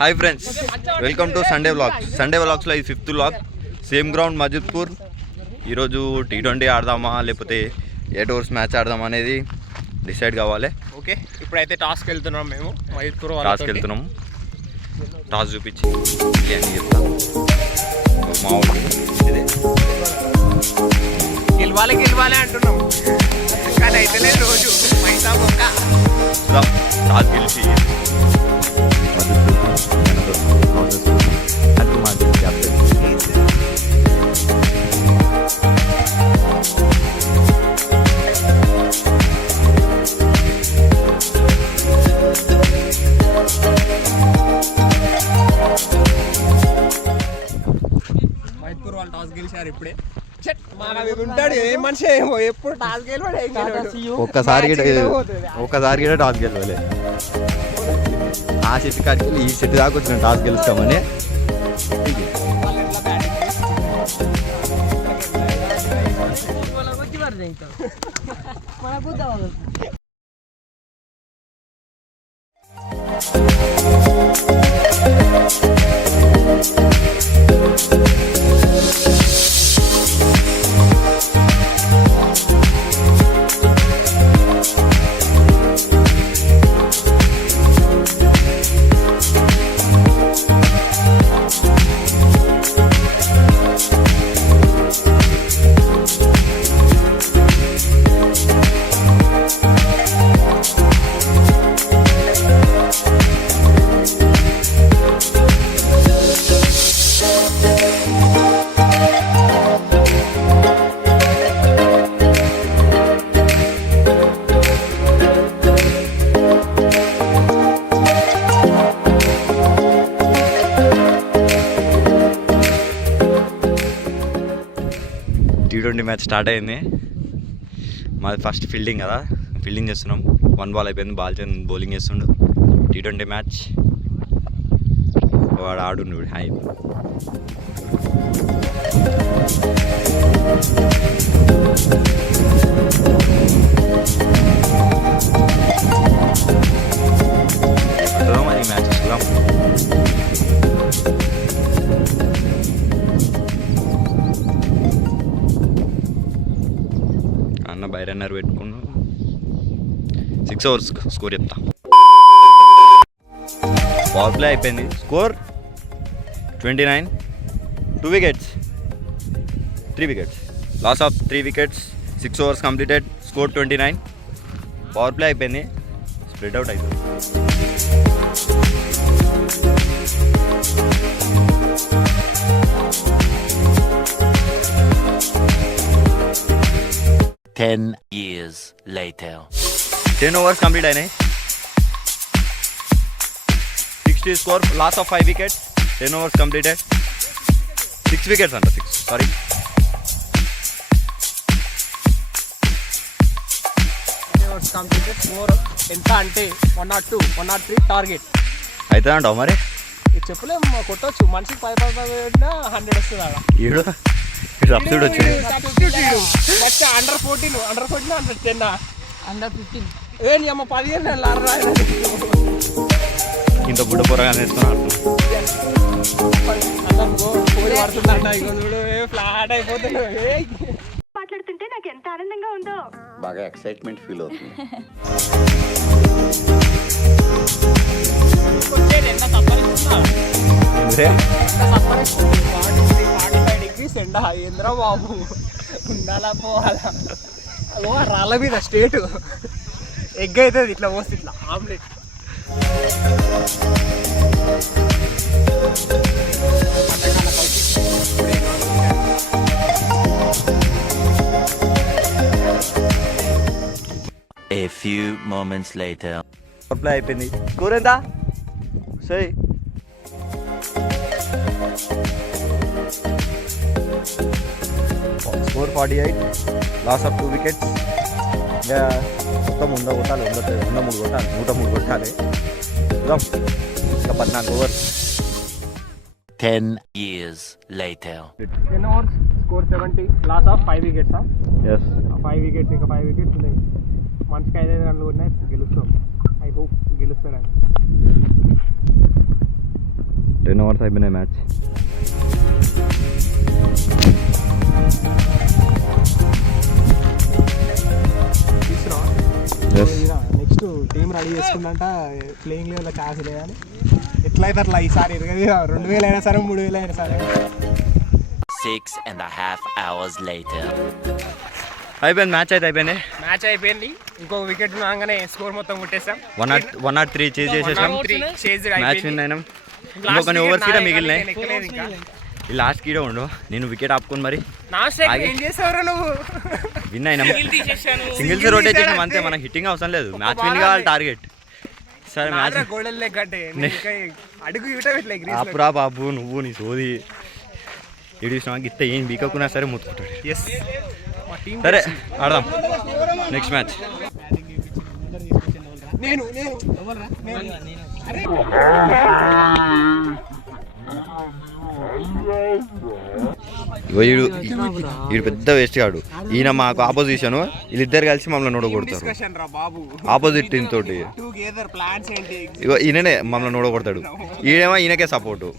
Hi friends, welcome to Sunday vlogs. Sunday వ్లాగ్స్లో ఇది 5th vlog. Same ground Majidpur. ఈరోజు T20 ఆడదామా లేకపోతే 8 ఓవర్స్ మ్యాచ్ ఆడదామా అనేది డిసైడ్ కావాలి. ఓకే, ఇప్పుడైతే టాస్క్ వెళ్తున్నాం. మేము మజిద్పూర్ టాస్క్ వెళ్తున్నాము. టాస్ చూపించి అని చెప్తా. మా ఇదే గెలవాలి అంటున్నాం, కానీ అయితే లేదు. రోజు పైసా ఒక్క టాస్ గెలిచి మజిద్పూర్ వాళ్ళు టాస్ గెలిచారు ఇప్పుడే. ఉంటాడు ఏ మనిషి ఎప్పుడు టాస్ గెలవాడు. ఒక్కసారి కూడా టాస్ గెలవలే. ఆ సెట్ కాడికి ఈ సెట్ దాకా వచ్చిన టాస్ గెలుస్తామని. T20 మ్యాచ్ స్టార్ట్ అయింది. మాది ఫస్ట్ ఫీల్డింగ్ కదా, ఫీల్డింగ్ చేస్తున్నాం. 1 బాల్ అయిపోయింది, బౌలింగ్ చేస్తుండు. T20 మ్యాచ్ వాడు ఆడుండు. హాయ్ మరి మ్యాచ్ చూద్దాం. అన్న బై రన్నర్ పెట్టుకున్నాను. 6 ఓవర్స్ స్కోర్ చెప్తా. పవర్ ప్లే అయిపోయింది. Score 29, 2 wickets, 3 wickets, loss of 3 wickets, 6 overs completed. Score 29. Power play అయిపోయింది. స్ప్రెడ్ అవుట్ అవుతుంది. Ten years later. 10 overs complete అయినాయి. 60 score, loss of 5 wickets. 10 overs completed. 6 wickets అంట, 6 sorry. Completed. Score ఎంత అంటే 102, 103 target అవుతుంది అంటావు మరి. చెప్పలేము, కొట్టచ్చు. మనిషికి 10 పెట్టినా 100 వస్తుంది. అలా ఈడు సబ్స్టిట్యూట్ వచ్చింది. Under 14, under 10, under 15. ఏ అమ్మ 15 ఇంత బుడ్డ పొరగా నేర్చుకున్నాడు. ఫ్లాట్ అయిపోతుంది. మాట్లాడుతుంటే నాకు ఎంత ఆనందంగా ఉందో. బాగా ఎక్సైట్మెంట్ ఫీల్ అవుతుంది. ఏంద్రా బాబు, ఉండాలా పోవాలా? రాళ్ళ మీద స్టేట్ ఎగ్ అవుతుంది. ఇట్లా పోస్తే ఇట్లా omelette. A few moments later. Apply అయిపోయింది. స్కోర్ ఎంత? సరే, స్కోర్ 48, లాస్ ఆఫ్ 2 వికెట్స్. ఇంకా మొత్తం 100 కొట్టాలి, 103 కొట్టాలి, 103 కొట్టాలి. ఇంకా 14 overs. 10 years later. 10 overs, score 70, loss of 5 wickets. Yes. 5 wickets, ఇంకా 5 wickets ఉన్నాయి. మనిషికి 5 రన్లు ఉన్నాయి, గెలుస్తాం. ఐ హోప్ గెలుస్తారని. 10 ఓవర్స్ అయిపోయినాయి మ్యాచ్. నెక్స్ట్ టీం రెడీ చేసుకుందంట ప్లేయింగ్ లెవెల్లో ఛాన్స్ లేదని ఎట్లయితే అట్లా ఈసారి 20,000 అయినా సరే 3,000 అయినా సరే. 6.5 hours later. అయిపోయింది మ్యాచ్ అయితే అయిపోయింది. మ్యాచ్ అయిపోయింది. ఇంకో వికెట్ రాగానే స్కోర్ మొత్తం కొట్టేసాం. 103 చేజ్ చేసేసాం. మ్యాచ్ విన్ అయినాం. ఇంకొక ఓవర్స్ కూడా మిగిలినాయి. ఈ లాస్ట్ కీడే ఉండు, నేను వికెట్ ఆపుకొని మరి ఏం చేసావురా నువ్వు? విన్ అయినాం. సింగిల్స్ రొటేట్ చేసినాం అంతే, మనకి హిట్టింగ్ అవసరం లేదు. మ్యాచ్ విన్ కావాలి టార్గెట్. సరే మ్యాచ్ గోల్డెన్ లెగ్ అంటే అడుగు ఆపురా బాబు, నువ్వు నీ సోది ఇటు చూసినా గిత్త ఏం బీకకున్నా సరే ముత్తుకుంటాడు. సరే ఆడదాం నెక్స్ట్ మ్యాచ్. వీడు పెద్ద వేస్ట్ కాడు. ఈయన మాకు ఆపోజిషన్, వీళ్ళిద్దరు కలిసి మమ్మల్ని నోడగొడతారు. ఆపోజిట్ టీమ్ తోటి ఈయననే మమ్మల్ని నోడగొడతాడు. ఈయనేమో ఈయనకే సపోర్టు.